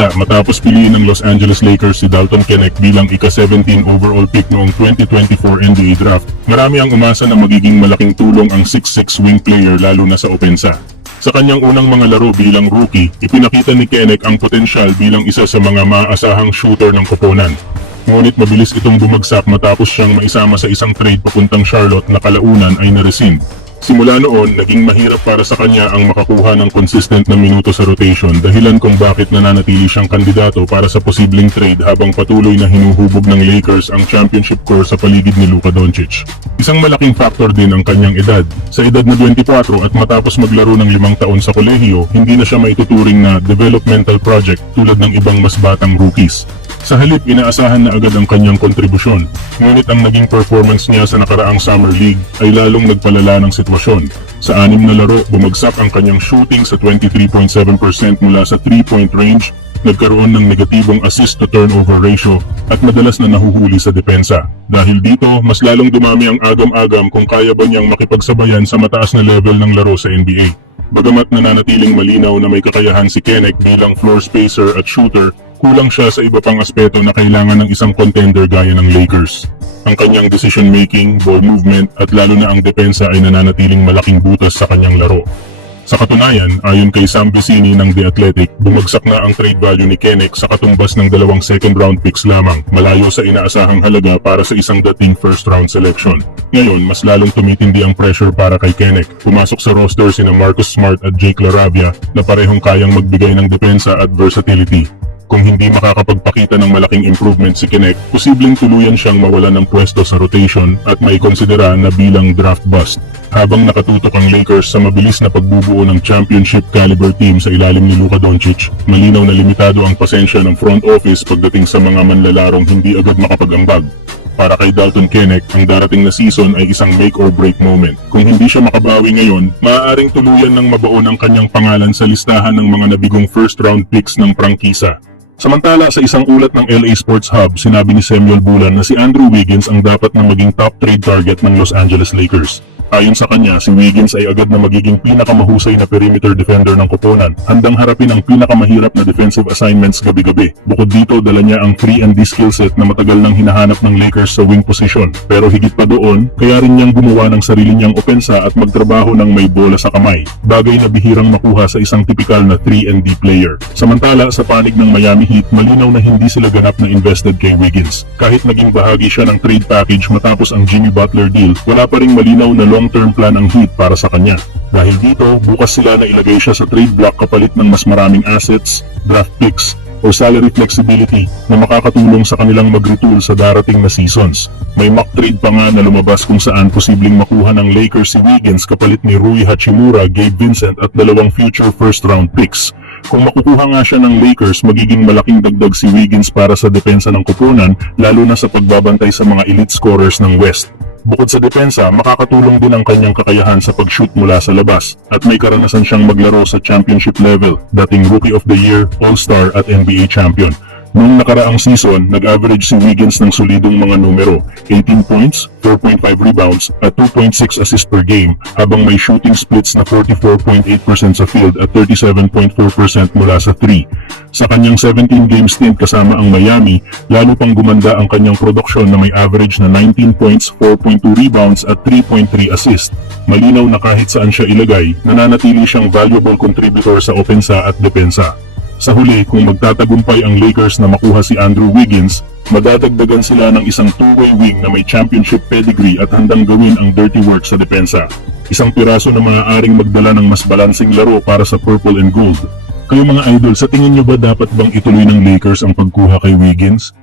balita matapos piliin ng Los Angeles Lakers si Dalton Knecht bilang ika-17 overall pick noong 2024 NBA Draft. Marami ang umasa na magiging malaking tulong ang 6'6 wing player lalo na sa opensa. Sa kanyang unang mga laro bilang rookie, ipinakita ni Knecht ang potensyal bilang isa sa mga maaasahang shooter ng koponan. Ngunit mabilis itong bumagsak matapos siyang maisama sa isang trade papuntang Charlotte na kalaunan ay na-rescind. Simula noon, naging mahirap para sa kanya ang makakuha ng consistent na minuto sa rotation, dahilan kung bakit nananatili siyang kandidato para sa posibleng trade habang patuloy na hinuhubog ng Lakers ang championship core sa paligid ni Luka Doncic. Isang malaking factor din ang kanyang edad. Sa edad na 24 at matapos maglaro ng 5 taon sa kolehiyo, hindi na siya maituturing na developmental project tulad ng ibang mas batang rookies. Sa halip, inaasahan na agad ang kanyang kontribusyon, ngunit ang naging performance niya sa nakaraang Summer League ay lalong nagpalala ng sitwasyon. Sa 6 na laro, bumagsak ang kanyang shooting sa 23.7% mula sa 3-point range, nagkaroon ng negatibong assist-to-turnover ratio at madalas na nahuhuli sa depensa. Dahil dito, mas lalong dumami ang agam-agam kung kaya ba niyang makipagsabayan sa mataas na level ng laro sa NBA. Bagamat nananatiling malinaw na may kakayahan si Knecht bilang floor spacer at shooter, kulang siya sa iba pang aspeto na kailangan ng isang contender gaya ng Lakers. Ang kanyang decision-making, ball movement at lalo na ang depensa ay nananatiling malaking butas sa kanyang laro. Sa katunayan, ayon kay Sam Vecini ng The Athletic, bumagsak na ang trade value ni Knecht sa katumbas ng 2 second-round picks lamang, malayo sa inaasahang halaga para sa isang dating first-round selection. Ngayon, mas lalong tumitindi ang pressure para kay Knecht. Pumasok sa roster sina Marcus Smart at Jake LaRavia na parehong kayang magbigay ng depensa at versatility. Kung hindi makakapagpakita ng malaking improvement si Knecht, posibleng tuluyan siyang mawalan ng pwesto sa rotation at may konsidera na bilang draft bust. Habang nakatutok ang Lakers sa mabilis na pagbubuo ng championship caliber team sa ilalim ni Luka Doncic, malinaw na limitado ang pasensya ng front office pagdating sa mga manlalarong hindi agad makapag-ambag. Para kay Dalton Knecht, ang darating na season ay isang make or break moment. Kung hindi siya makabawi ngayon, maaaring tuluyan ng mabaon ang kanyang pangalan sa listahan ng mga nabigong first round picks ng prangkisa. Samantala, sa isang ulat ng LA Sports Hub, sinabi ni Samuel Bulan na si Andrew Wiggins ang dapat na maging top trade target ng Los Angeles Lakers. Ayon sa kanya, si Wiggins ay agad na magiging pinakamahusay na perimeter defender ng koponan, handang harapin ang pinakamahirap na defensive assignments gabi-gabi. Bukod dito, dala niya ang 3-and-D skillset na matagal nang hinahanap ng Lakers sa wing position. Pero higit pa doon, kaya rin niyang gumawa ng sarili niyang opensa at magtrabaho ng may bola sa kamay, bagay na bihirang makuha sa isang tipikal na 3-and-D player. Samantala, sa panig ng Miami Heat, malinaw na hindi sila ganap na invested kay Wiggins. Kahit naging bahagi siya ng trade package matapos ang Jimmy Butler deal, wala pa ring malinaw na long-term plan ang Heat para sa kanya. Dahil dito, bukas sila na ilagay siya sa trade block kapalit ng mas maraming assets, draft picks, o salary flexibility na makakatulong sa kanilang mag-retool sa darating na seasons. May mock trade pa nga na lumabas kung saan posibleng makuha ng Lakers si Wiggins kapalit ni Rui Hachimura, Gabe Vincent at 2 future first round picks. Kung makukuha nga siya ng Lakers, magiging malaking dagdag si Wiggins para sa depensa ng koponan, lalo na sa pagbabantay sa mga elite scorers ng West. Bukod sa depensa, makakatulong din ang kanyang kakayahan sa pag-shoot mula sa labas at may karanasan siyang maglaro sa championship level, dating Rookie of the Year, All-Star at NBA Champion. Noong nakaraang season, nag-average si Wiggins ng solidong mga numero, 18 points, 4.5 rebounds at 2.6 assists per game, habang may shooting splits na 44.8% sa field at 37.4% mula sa 3. Sa kanyang 17-game stint kasama ang Miami, lalo pang gumanda ang kanyang produksyon na may average na 19 points, 4.2 rebounds at 3.3 assists. Malinaw na kahit saan siya ilagay, nananatili siyang valuable contributor sa opensa at depensa. Sa huli, kung magtatagumpay ang Lakers na makuha si Andrew Wiggins, madadagdagan sila ng isang two-way wing na may championship pedigree at handang gawin ang dirty work sa depensa. Isang piraso na maaaring magdala ng mas balansing laro para sa purple and gold. Kayo mga idol, sa tingin nyo ba dapat bang ituloy ng Lakers ang pagkuha kay Wiggins?